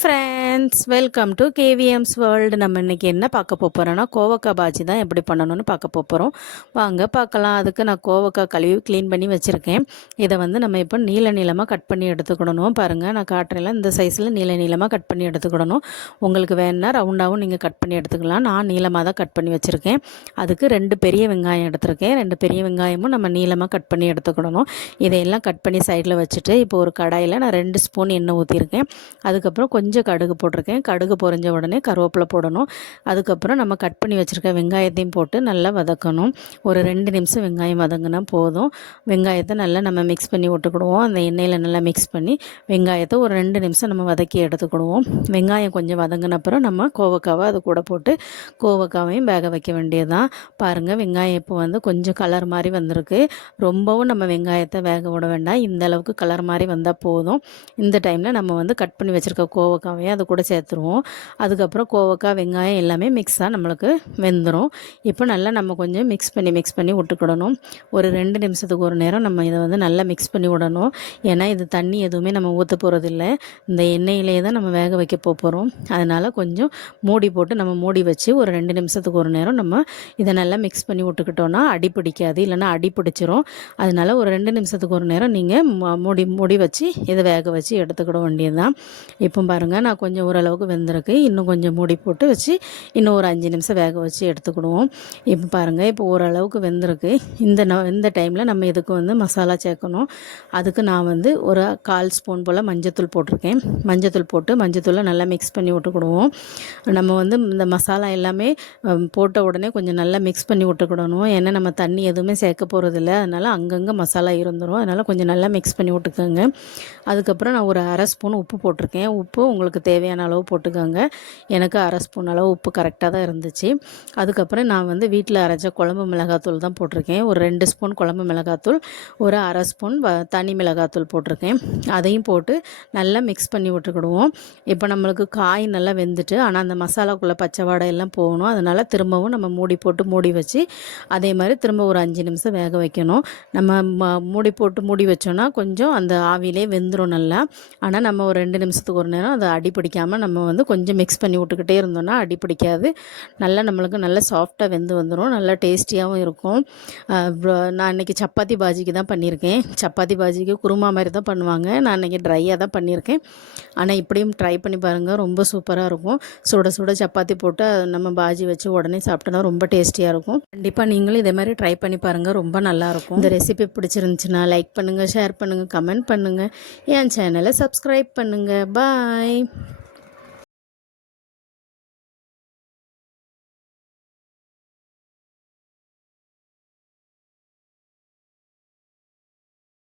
Friends welcome to KVMS world நம்ம இன்றைக்கி என்ன பார்க்க போகிறோன்னா கோவக்காய் பாஜி தான் எப்படி பண்ணணும்னு பார்க்க போகிறோம் வாங்க பார்க்கலாம். அதுக்கு நான் கோவக்காய் கழுவி க்ளீன் பண்ணி வச்சுருக்கேன். இதை வந்து நம்ம இப்போ நீல நீளமாக கட் பண்ணி எடுத்துக்கிடணும். பாருங்கள் நான் காட்டுறேன் இந்த சைஸில் நீல நீளமாக கட் பண்ணி எடுத்துக்கிடணும். உங்களுக்கு வேணுன்னா ரவுண்டாகவும் நீங்கள் கட் பண்ணி எடுத்துக்கலாம். நான் நீளமாக தான் கட் பண்ணி வச்சுருக்கேன். அதுக்கு ரெண்டு பெரிய வெங்காயம் எடுத்திருக்கேன். ரெண்டு பெரிய வெங்காயமும் நம்ம நீளமாக கட் பண்ணி எடுத்துக்கிடணும். இதையெல்லாம் கட் பண்ணி சைடில் வச்சுட்டு இப்போ ஒரு கடாயில் நான் ரெண்டு ஸ்பூன் எண்ணெய் ஊற்றிருக்கேன் அதுக்கப்புறம் கொஞ்சம் கடுகு போட்டிருக்கேன். கடுகு பொறிஞ்ச உடனே கருவேப்பிலை போடணும். அதுக்கப்புறம் நம்ம கட் பண்ணி வச்சுருக்க வெங்காயத்தையும் போட்டு நல்லா வதக்கணும். ஒரு ரெண்டு நிமிஷம் வெங்காயம் வதங்கினா போதும். வெங்காயத்தை நல்லா நம்ம மிக்ஸ் பண்ணி விட்டுக்கிடுவோம். அந்த எண்ணெயில் நல்லா மிக்ஸ் பண்ணி வெங்காயத்தை ஒரு ரெண்டு நிமிஷம் நம்ம வதக்கி எடுத்துக்கிடுவோம். வெங்காயம் கொஞ்சம் வதங்கின அப்புறம் நம்ம கோவக்காவை அது கூட போட்டு கோவக்காவையும் வேக வைக்க வேண்டியதுதான். பாருங்கள் வெங்காயம் இப்போ வந்து கொஞ்சம் கலர் மாதிரி வந்திருக்கு. ரொம்பவும் நம்ம வெங்காயத்தை வேக விட வேண்டாம். இந்த அளவுக்கு கலர் மாதிரி வந்தால் போதும். இந்த டைமில் நம்ம வந்து கட் பண்ணி வச்சுருக்க கோவக்காவையும் அது கூட சேர்த்துருவோம். அதுக்கப்புறம் கோவக்காய் வெங்காயம் எல்லாமே மிக்ஸாக நம்மளுக்கு வெந்துடும் இப்போ நல்லா நம்ம கொஞ்சம் மிக்ஸ் பண்ணி மிக்ஸ் பண்ணி விட்டுக்கிடணும். ஒரு ரெண்டு நிமிஷத்துக்கு ஒரு நேரம் நம்ம இதை வந்து நல்லா மிக்ஸ் பண்ணி விடணும். ஏன்னா இது தண்ணி எதுவுமே நம்ம ஊற்ற போகிறதில்ல இந்த எண்ணெயிலே தான் நம்ம வேக வைக்க போகிறோம் அதனால் கொஞ்சம் மூடி போட்டு நம்ம மூடி வச்சு ஒரு ரெண்டு நிமிஷத்துக்கு ஒரு நேரம் நம்ம இதை நல்லா மிக்ஸ் பண்ணி விட்டுக்கிட்டோன்னா அடி பிடிக்காது. இல்லைன்னா அடி பிடிச்சிரும். அதனால் ஒரு ரெண்டு நிமிஷத்துக்கு ஒரு நேரம் நீங்கள் மூடி மூடி வச்சு இதை வேக வச்சு எடுத்துக்கிட வேண்டியது தான் இப்போ பாருங்கள் நான் கொஞ்சம் ஓரளவுக்கு வெந்திருக்கு. இன்னும் கொஞ்சம் மூடி போட்டு வச்சு இன்னும் ஒரு அஞ்சு நிமிஷம் வேக வச்சு எடுத்துக்கிடுவோம். இப்போ பாருங்கள் இப்போ ஓரளவுக்கு வெந்திருக்கு. இந்த ந இந்த டைமில் நம்ம இதுக்கு வந்து மசாலா சேர்க்கணும்? அதுக்கு நான் வந்து ஒரு கால் ஸ்பூன் போல் மஞ்சத்தூள் போட்டிருக்கேன். மஞ்சத்தூள் போட்டு மஞ்சத்தூளை நல்லா மிக்ஸ் பண்ணி விட்டுக்கிடுவோம். நம்ம வந்து இந்த மசாலா எல்லாமே போட்ட உடனே கொஞ்சம் நல்லா மிக்ஸ் பண்ணி விட்டுக்கிடணும். ஏன்னா நம்ம தண்ணி எதுவுமே சேர்க்க போகிறதில்ல அதனால் அங்கங்கே மசாலா இருந்துடும் அதனால் கொஞ்சம் நல்லா மிக்ஸ் பண்ணி விட்டுக்கோங்க. அதுக்கப்புறம் நான் ஒரு அரை ஸ்பூன் உப்பு போட்டிருக்கேன். உப்பு உப்பு உங்களுக்கு தேவையான அளவு போட்டுக்கோங்க. எனக்கு அரை ஸ்பூன் அளவு உப்பு கரெக்டாக தான் இருந்துச்சு. அதுக்கப்புறம் நான் வந்து வீட்டில் அரைச்ச குழம்பு மிளகாத்தூள் தான் போட்டிருக்கேன். ஒரு ரெண்டு ஸ்பூன் குழம்பு மிளகாத்தூள் ஒரு அரை ஸ்பூன் வ தனி மிளகாத்தூள் போட்டிருக்கேன். அதையும் போட்டு நல்லா மிக்ஸ் பண்ணி விட்டுக்கிடுவோம். இப்போ நம்மளுக்கு காய் நல்லா வெந்துட்டு ஆனால் அந்த மசாலாக்குள்ளே பச்சை வாடை எல்லாம் போகணும். அதனால் திரும்பவும் நம்ம மூடி போட்டு மூடி வச்சு அதே மாதிரி திரும்ப ஒரு அஞ்சு நிமிஷம் வேக வைக்கணும். நம்ம மூடி போட்டு மூடி வச்சோன்னா கொஞ்சம் அந்த ஆவிலே வெந்துடும் நல்லா. ஆனால் நம்ம ஒரு ரெண்டு நிமிஷத்துக்கு ஒரு நேரம் அதை அடி பிடிக்காமல் நம்ம வந்து கொஞ்சம் மிக்ஸ் பண்ணி விட்டுக்கிட்டே இருந்தோம்னா அடி பிடிக்காது நல்லா நம்மளுக்கு நல்லா சாஃப்டாக வெந்து வந்துடும் நல்லா டேஸ்டியாகவும் இருக்கும். நான் இன்றைக்கி சப்பாத்தி பாஜிக்கு தான் பண்ணியிருக்கேன். சப்பாத்தி பாஜிக்கு குருமா மாதிரி தான் பண்ணுவாங்க. நான் இன்றைக்கி ட்ரையாக தான் பண்ணியிருக்கேன். ஆனால் இப்படியும் ட்ரை பண்ணி பாருங்கள் ரொம்ப சூப்பராக இருக்கும். சுட சுட சப்பாத்தி போட்டு நம்ம பாஜி வச்சு உடனே சாப்பிட்டோன்னா ரொம்ப டேஸ்டியாக இருக்கும். கண்டிப்பாக நீங்களும் இதே மாதிரி ட்ரை பண்ணி பாருங்கள் ரொம்ப நல்லாயிருக்கும் இந்த ரெசிபி பிடிச்சிருந்துச்சுன்னா லைக் பண்ணுங்கள் ஷேர் பண்ணுங்கள் கமெண்ட் பண்ணுங்கள் என் சேனலை சப்ஸ்கிரைப் பண்ணுங்கள் பாய் Bye.